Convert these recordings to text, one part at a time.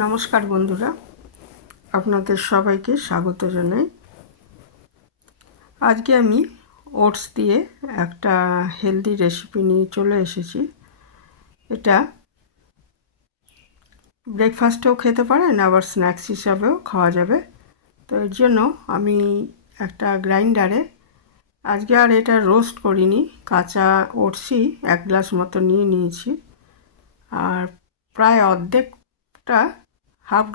নমস্কার বন্ধুরা, আপনাদের সবাইকে স্বাগত জানাই। আজকে আমি ওটস দিয়ে একটা হেলদি রেসিপি নিয়ে চলে এসেছি। এটা ব্রেকফাস্টেও খেতে পারেন, আবার স্ন্যাক্স হিসাবেও খাওয়া যাবে। তো এর জন্য আমি একটা গ্রাইন্ডারে আজকে আর এটা রোস্ট করিনি, কাঁচা ওটসই 1 গ্লাস মতো নিয়ে নিয়েছি। আর প্রায় অর্ধেকটা, হাফ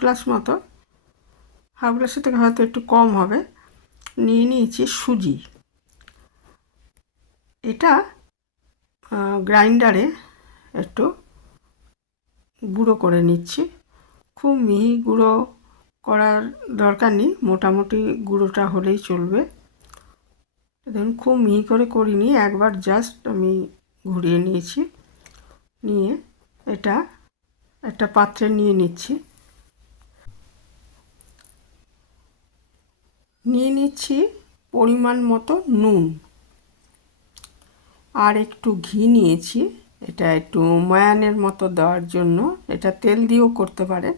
গ্লাসের থেকে হয়তো একটু কম হবে, নিয়ে নিয়েছি সুজি। এটা গ্রাইন্ডারে একটু গুঁড়ো করে নিচ্ছি। খুব মিহি গুঁড়ো করার দরকার নেই, মোটামুটি গুঁড়োটা হলেই চলবে। দেখুন, খুব মিহি করে করিনি, একবার জাস্ট আমি ঘুরিয়ে নিয়েছি। নিয়ে এটা একটা পাত্রে নিয়ে নিচ্ছি। নিয়ে নিচ্ছি পরিমাণ মতো নুন, আর একটু ঘি নিয়েছি। এটা একটু ময়ানের মতো দেওয়ার জন্য, এটা তেল দিয়েও করতে পারেন।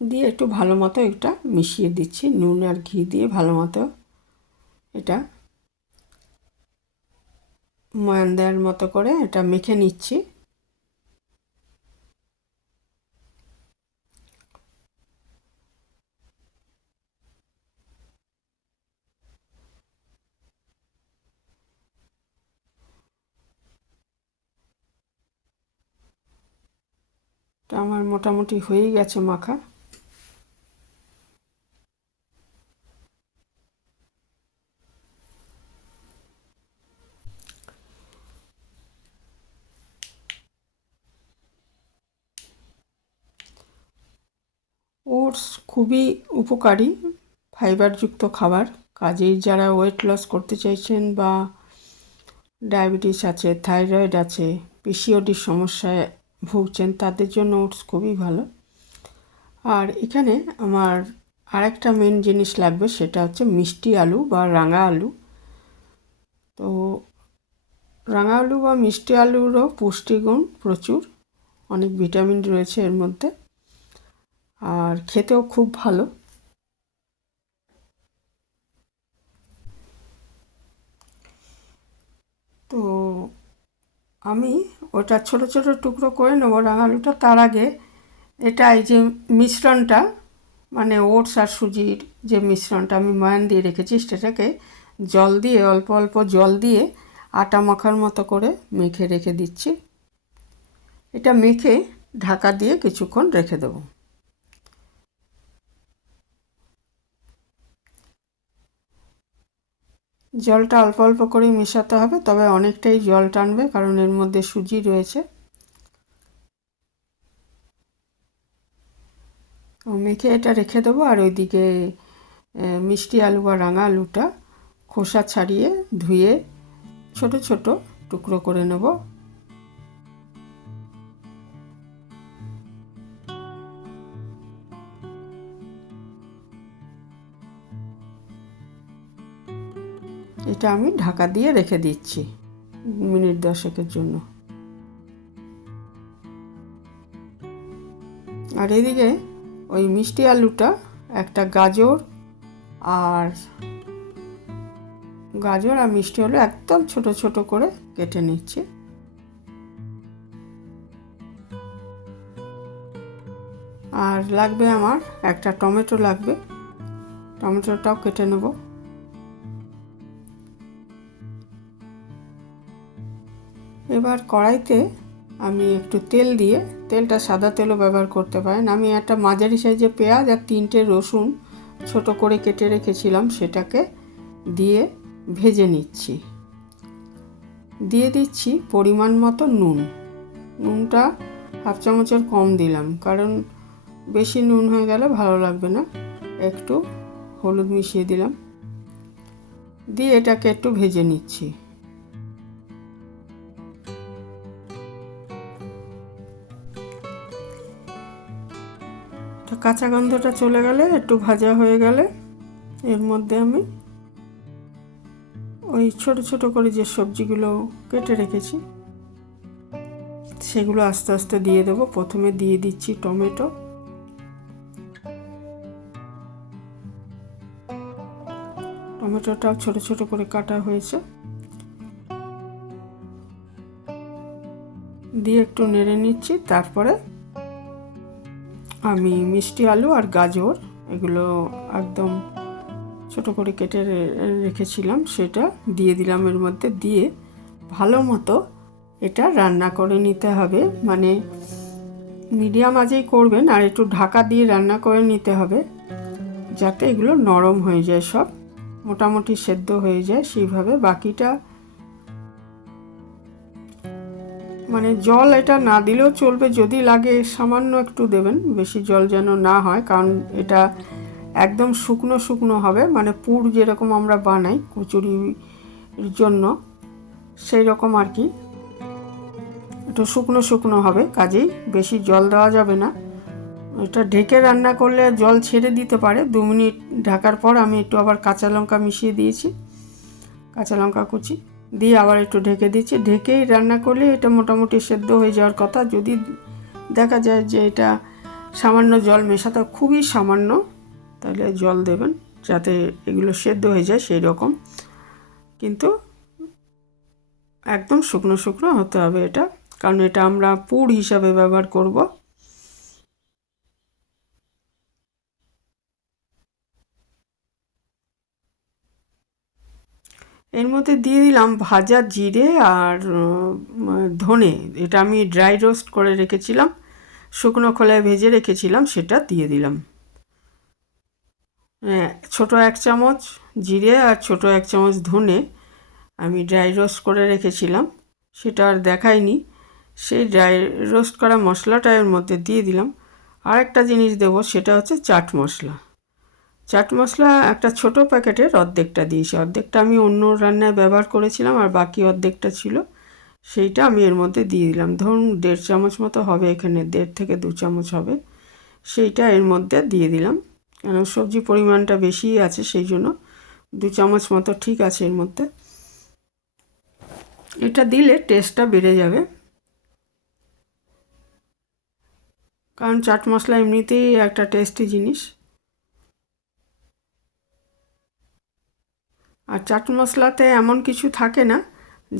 দিয়ে একটু ভালো মতো এটা মিশিয়ে দিচ্ছি, নুন আর ঘি দিয়ে ভালো মতো এটা ময়ান দেওয়ার মতো করে এটা মেখে নিচ্ছি। এটা আমার মোটামুটি হয়েই গেছে মাখা। ওটস খুবই উপকারী ফাইবারযুক্ত খাবার। কাজেই যারা ওয়েট লস করতে চাইছেন বা ডায়াবেটিস আছে, থাইরয়েড আছে, পিসিওডির সমস্যায় ভুগছেন, তাদের জন্য ওটস খুবই ভালো। আর এখানে আমার আরেকটা মেন জিনিস লাগবে, সেটা হচ্ছে মিষ্টি আলু বা রাঙা আলু। তো রাঙা আলু বা মিষ্টি আলুরও পুষ্টিগুণ প্রচুর, অনেক ভিটামিন রয়েছে এর মধ্যে, আর খেতেও খুব ভালো। তো আমি ওটা ছোট ছোট টুকরো করে নেবো রাঙা আলুটা। তার আগে এটা, এই যে মিশ্রণটা, মানে ওটস আর সুজির যে মিশ্রণটা আমি ময়ান দিয়ে রেখেছি, সেটাকে জল দিয়ে, অল্প অল্প জল দিয়ে আটা মাখার মতো করে মেখে রেখে দিচ্ছি। এটা মেখে ঢাকা দিয়ে কিছুক্ষণ রেখে দেবো। জলটা অল্প অল্প করেই মেশাতে হবে, তবে অনেকটাই জল টানবে, কারণ এর মধ্যে সুজি রয়েছে। তো মেখে এটা রেখে দেবো। আর ওইদিকে মিষ্টি আলু বা রাঙা আলুটা খোসা ছাড়িয়ে ধুয়ে ছোট ছোট টুকরো করে নেব। এটা আমি ঢাকা দিয়ে রেখে দিচ্ছি মিনিট 10-এর জন্য। আর এদিকে ওই মিষ্টি আলুটা, একটা গাজর আর মিষ্টি আলু একদম ছোট ছোট করে কেটে নিচ্ছি। আর লাগবে আমার একটা টমেটো লাগবে, টমেটোটাও কেটে নেব। এবার কড়াইতে আমি একটু তেল দিয়ে, তেলটা সাদা তেলও ব্যবহার করতে পারেন। আমি একটা মাঝারি সাইজের পেঁয়াজ আর 3টে রসুন ছোট করে কেটে রেখেছিলাম, সেটাকে দিয়ে ভেজে নিচ্ছি। দিয়ে দিচ্ছি পরিমাণ মতো নুন। নুনটা হাফ চামচের কম দিলাম, কারণ বেশি নুন হয়ে গেলে ভালো লাগবে না। একটু হলুদ মিশিয়ে দিলাম, দিয়ে এটাকে একটু ভেজে নিচ্ছি। কাঁচা গন্ধটা চলে গেলে, একটু ভাজা হয়ে গেলে, এর মধ্যে আমি ওই ছোট ছোট করে যে সবজিগুলো কেটে রেখেছি সেগুলো আস্তে আস্তে দিয়ে দেবো। প্রথমে দিয়ে দিচ্ছি টমেটো, টমেটোটাও ছোট ছোট করে কাটা হয়েছে, দিয়ে একটু নেড়ে নিচ্ছি। তারপরে আমি মিষ্টি আলু আর গাজর এগুলো একদম ছোট করে কেটে রেখেছিলাম, সেটা দিয়ে দিলাম এর মধ্যে। দিয়ে ভালো মতো এটা রান্না করে নিতে হবে, মানে মিডিয়াম আঁচেই করবেন, আর একটু ঢাকা দিয়ে রান্না করে নিতে হবে যাতে এগুলো নরম হয়ে যায়, সব মোটামুটি সেদ্ধ হয়ে যায় সেইভাবে। বাকিটা মানে জল এটা না দিলেও চলবে, যদি লাগে সামান্য একটু দেবেন, বেশি জল যেন না হয়, কারণ এটা একদম শুকনো শুকনো হবে, মানে পুর যেরকম আমরা বানাই কচুরির জন্য সেই রকম আর কি, একটু শুকনো শুকনো হবে, কাজেই বেশি জল দেওয়া যাবে না। এটা ঢেকে রান্না করলে জল ছেড়ে দিতে পারে। 2 মিনিট ঢাকার পর আমি একটু আবার কাঁচা লঙ্কা মিশিয়ে দিয়েছি, কাঁচা লঙ্কা কুচি দিয়ে আবার একটু ঢেকে দিচ্ছি। ঢেকেই রান্না করলে এটা মোটামুটি সেদ্ধ হয়ে যাওয়ার কথা। যদি দেখা যায় যে এটা সামান্য জল মেশাতে, খুবই সামান্য, তাহলে জল দেবেন যাতে এগুলো সেদ্ধ হয়ে যায় সেই রকম, কিন্তু একদম শুকনো শুকনো হতে হবে এটা, কারণ এটা আমরা পুর হিসাবে ব্যবহার করব। এর মধ্যে দিয়ে দিলাম ভাজা জিরে আর ধনে, এটা আমি ড্রাই রোস্ট করে রেখেছিলাম, শুকনো খোলায় ভেজে রেখেছিলাম, সেটা দিয়ে দিলাম। ছোট 1 চামচ জিরে আর ছোট 1 চামচ ধনে আমি ড্রাই রোস্ট করে রেখেছিলাম, সেটা আর দেখাইনি। সেই ড্রাই রোস্ট করা মশলাটা এর মধ্যে দিয়ে দিলাম। আর একটা জিনিস দেবো, সেটা হচ্ছে চাট মশলা। চাট মশলা একটা ছোট প্যাকেটের অর্ধেকটা দিয়েছি, অর্ধেকটা আমি অন্য রান্নায় ব্যবহার করেছিলাম, আর বাকি অর্ধেকটা ছিল, সেইটা আমি এর মধ্যে দিয়ে দিলাম। ধরুন 1.5 চামচ মতো হবে, এখানে 1.5 থেকে 2 চামচ হবে, সেইটা এর মধ্যে দিয়ে দিলাম। কেন সবজি পরিমাণটা বেশিই আছে, সেই জন্য 2 চামচ মতো ঠিক আছে এর মধ্যে। এটা দিলে টেস্টটা বেড়ে যাবে, কারণ চাট মশলা এমনিতেই একটা টেস্টি জিনিস। আর চাট মশলাতে এমন কিছু থাকে না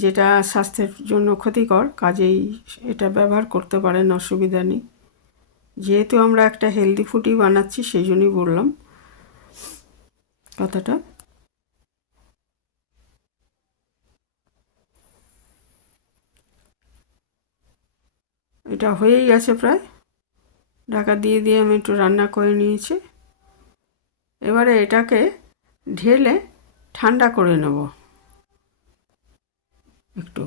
যেটা স্বাস্থ্যের জন্য ক্ষতিকর, কাজেই এটা ব্যবহার করতে পারেন, অসুবিধা নেই। যেহেতু আমরা একটা হেলদি ফুডই বানাচ্ছি সেই জন্যই বললাম কথাটা। এটা হয়েই গেছে প্রায়, ঢাকা দিয়ে দিয়ে আমি একটু রান্না করে নিয়েছি। এবারে এটাকে ঢেলে ঠান্ডা করে নেব একটু।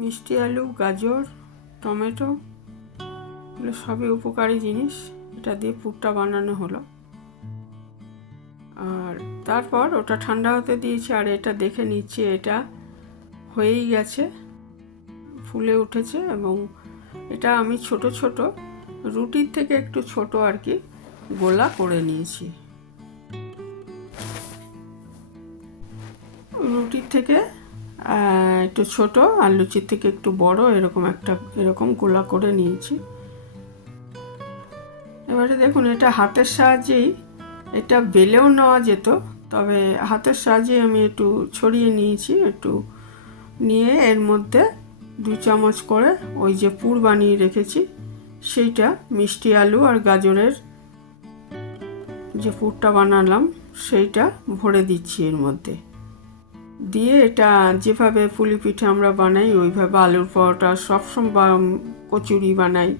মিষ্টি আলু, গাজর, টমেটো এগুলো সবই উপকারী জিনিস, এটা দিয়ে পুরটা বানানো হলো। আর তারপর ওটা ঠান্ডা হতে দিয়েছি, আর এটা দেখে নিচ্ছি এটা হয়েই গেছে, ফুলে উঠেছে। এবং এটা আমি ছোট ছোট রুটির থেকে একটু ছোট আর কি গোলা করে নিয়েছি, রুটির থেকে একটু ছোট আর লুচির থেকে একটু বড়, এরকম গোলা করে নিয়েছি। এবারে দেখুন, এটা হাতের সাহায্যেই, এটা বেলেও নেওয়া যেত, তবে হাতের সাহায্যে আমি একটু ছড়িয়ে নিয়েছি, একটু নিয়ে এর মধ্যে 2 চামচ করে ওই যে পুর বানিয়ে রেখেছি সেইটা, মিষ্টি আলু আর গাজরের যে পুরটা বানালাম সেইটা ভরে দিচ্ছি এর মধ্যে। দিয়ে এটা যেভাবে পুলি পিঠে আমরা বানাই ওইভাবে, আলুর পরোটা সবসময় কচুরি বানাই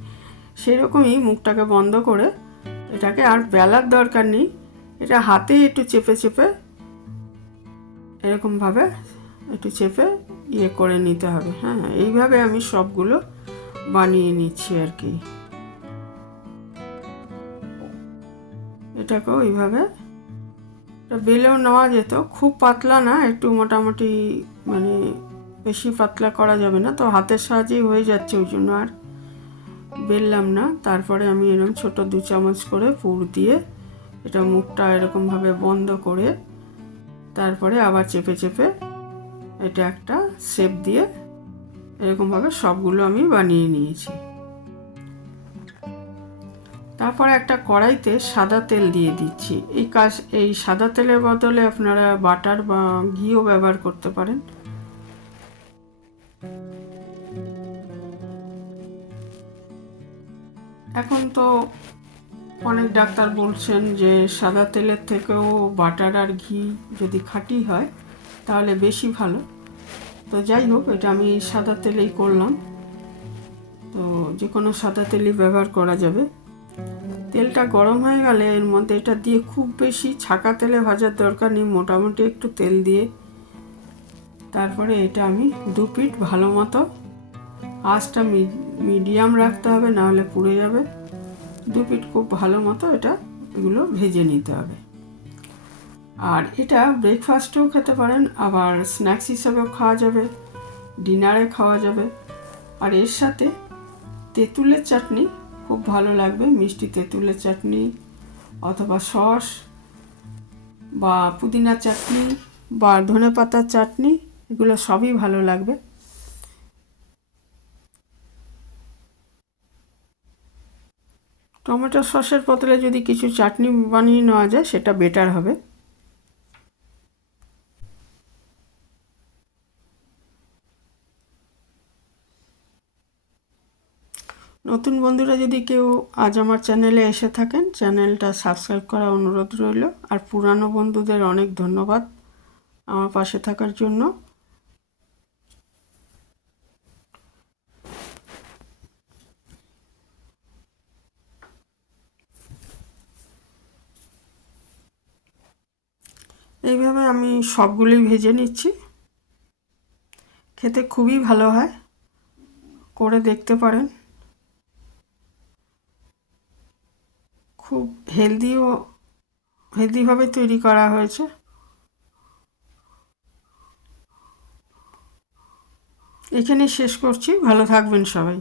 সেরকমই, মুখটাকে বন্ধ করে এটাকে, আর বেলার দরকার নেই, এটা হাতে একটু চেপে চেপে এরকমভাবে একটু চেপে করে নিতে হবে। হ্যাঁ, এইভাবে আমি সবগুলো বানিয়ে নিচ্ছি আর কি। এটাকেও এইভাবে বেলেও নেওয়া যেত, খুব পাতলা না, একটু মোটামুটি মানে বেশি পাতলা করা যাবে না, তো হাতের সাহায্যেই হয়ে যাচ্ছে, ওই জন্য আর বেললাম না। তারপরে আমি এরকম ছোট 2 চামচ করে পুর দিয়ে এটা মুখটা এরকমভাবে বন্ধ করে তারপরে আবার চেপে চেপে এটা একটা শেপ দিয়ে এরকমভাবে সবগুলো আমি বানিয়ে নিয়েছি। তারপরে একটা কড়াইতে সাদা তেল দিয়ে দিচ্ছি। এই সাদা তেলের বদলে আপনারা বাটার বা ঘিও ব্যবহার করতে পারেন। এখন তো অনেক ডাক্তার বলছেন যে সাদা তেলের থেকেও বাটার আর ঘি যদি খাঁটি হয় তাহলে বেশি ভালো। তো যাই হোক, এটা আমি সাদা তেলেই করলাম। তো যে কোনো সাদা তেলই ব্যবহার করা যাবে। তেলটা গরম হয়ে গেলে এর মধ্যে এটা দিয়ে খুব বেশি ছাকা তেলে ভাজার দরকার নেই, মোটামুটি একটু তেল দিয়ে তারপরে এটা আমি 2 পিঠ ভালো মতো, আঁচটা মিডিয়াম রাখতে হবে, নাহলে পুড়ে যাবে। 2 পিঠ খুব ভালো মতো এগুলো ভেজে নিতে হবে। আর এটা ব্রেকফাস্টেও খেতে পারেন, আবার স্ন্যাক্স হিসাবেও খাওয়া যাবে, ডিনারে খাওয়া যাবে। আর এর সাথে তেঁতুলের চাটনি খুব ভালো লাগবে, মিষ্টি তেঁতুলের চাটনি অথবা সস বা পুদিনার চাটনি বা ধনেপাতার চাটনি, এগুলো সবই ভালো লাগবে। টমেটো সসের বদলে যদি কিছু চাটনি বানিয়ে নেওয়া যায় সেটা বেটার হবে। নতুন বন্ধুরা যদি কেউ আজ আমার চ্যানেলে এসে থাকেন, চ্যানেলটা সাবস্ক্রাইব করার অনুরোধ রইল। আর পুরানো বন্ধুদের অনেক ধন্যবাদ আমার পাশে থাকার জন্য। এইভাবে আমি সবগুলোই ভেজে নিচ্ছি। খেতে খুবই ভালো হয়, করে দেখতে পারেন। খুব হেলদিভাবে তৈরি করা হয়েছে। এখানেই শেষ করছি, ভালো থাকবেন সবাই।